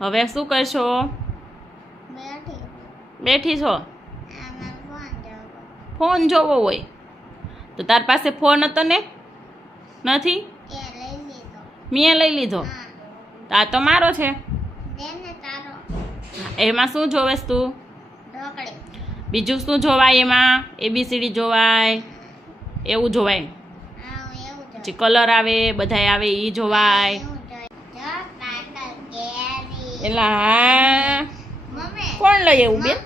હવે શું કરશો? બેઠી છો? ફોન જોવો હોય તો તાર પાસે ફોન હતો ને? નથી? મેં લઈ લીધો. આ તો મારો છે. એમાં શું જોવેસ તું? બીજું શું જોવાય એમાં? ABCD જોવાય, એવું જોવાય. પછી કલર આવે, બધાય આવે એ જોવાય. એલા હા, કોણ લઈ એવું બેન?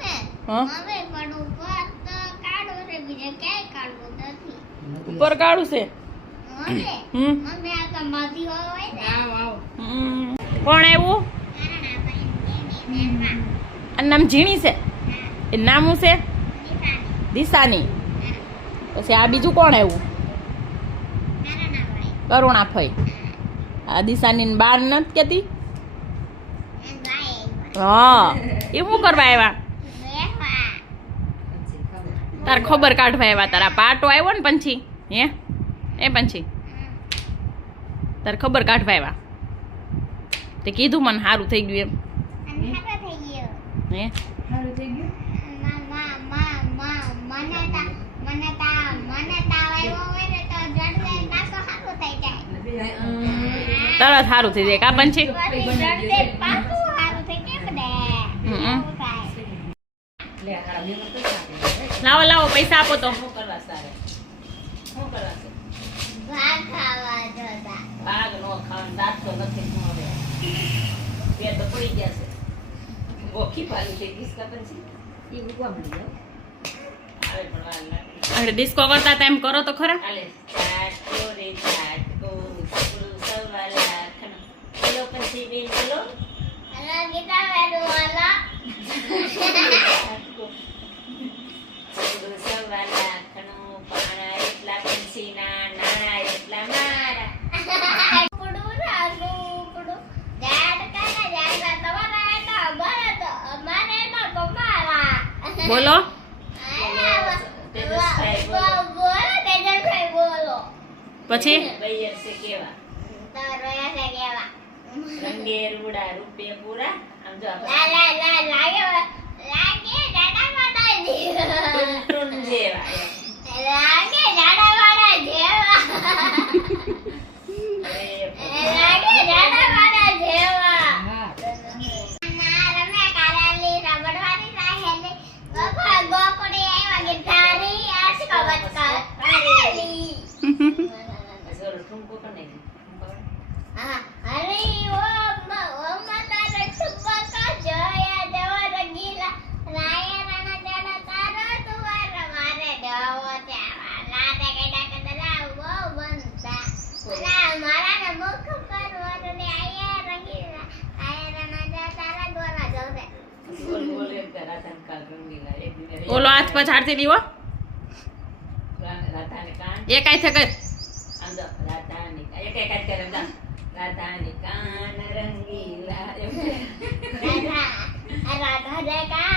હા, ઉપર કાઢું છે. કોણ આવ્યું? આ નામ ઝીણી છે. એ નામ શું છે? દિશાની. પછી આ બીજું કોણ આવ્યું? કરુણા ફઈ. આ દિશાની બાર નથી કેતી? હા, એ શું કરવા આવ્યા? તાર ખબર કાઢવા આવ્યા. તારા પાટો આવ્યો ને પંછી? હે એ પંછી તાર ખબર કાઢવા આવ્યા. તે કીધું મને સારું થઈ ગયું એમ. હે સારું થઈ ગયું? તરત સારું થઈ જાય કા પંછી? લાવો લાવો પૈસા આપો તો. ભાગ નો ખાવાનું દાંત તો નથી હવે. પેટ તો પડી ગયા છે. ગોખી પાલી છે કિસકા પછી ઈ ઉગવા મળી જાય. આવે પણ વાર લાગે. અરે ડિસ્કો કરતા ટાઈમ કરો તો ખરા. આલે ચાટકો રે ચાટકો સકલું સવાલા ખન બોલો પછી બેન બોલો. અલા ગીતા વેડો વાલા. સકલું સવાલા ખનો પાણા એટલા પંછીના નાણા એટલા મારા. બોલો પછી રંગે રૂડા રૂપે પૂરા આમ જો ટુન જેવા લાગે જાડા વાળા જેવા લાગે જાડા વાળા જેવા રમે કારાલી રબડવાની સાહેલી ગોખા ગોકડી આવા કે ધારી આસકા બચકા કારેલી અસર ઠુમકો કને હા અરે ઓ માતા રે સુબકા જોયા જવા રંગીલા રાયરાના જડા તારા તુવાર મારે ડવો ચાવા લાતે કેડા કદલા વો બનતા ના મારા ને મુખ પર વરને આયા રંગીલા આયરાના જડા તારા ગોરા જોવે બોલ બોલ એક રાતન કાલ રંગીલા એક દિન ઓલો હાથ પછાડતી દીવો રાતાને કાન એક આઈ છે કર આમ જો રાતાને એક એક આઈ કરે જા રાતાને કાન રંગીલા રાધા રાધા જય કા